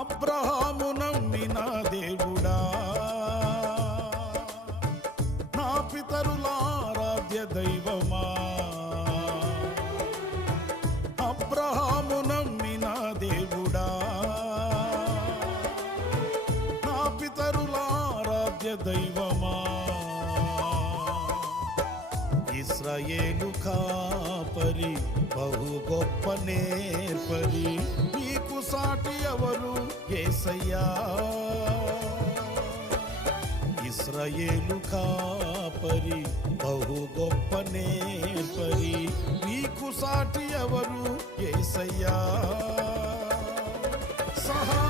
అబ్రహాము నమ్మిన దేవుడా, నా పితరుల ఆరాధ్య దైవమా. అబ్రహాము నమ్మిన దేవుడా, నా పితరుల ఆరాధ్య దైవమా. ఇశ్రాయేలు కాపరి బహు గొప్ప నేర్పరి, నీకు సాటి ఎవరు యేసయ్యా. ఇశ్రాయేలు కాపరి బహు గొప్ప నేర్పరి, నీకు సాటి ఎవరు యేసయ్యా. సహా